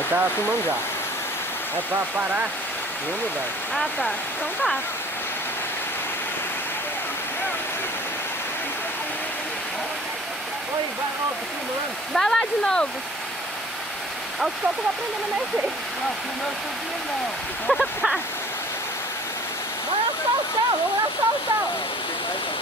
Aí tá filmando já. É pra parar no lugar. Ah, tá. Então tá. Oi, vai, ó, tô filmando. Vai lá de novo. Aos poucos eu vou aprendendo a mexer. Não, filmando subir não. Tá. Vamos lá, soltão. Vamos lá, soltão.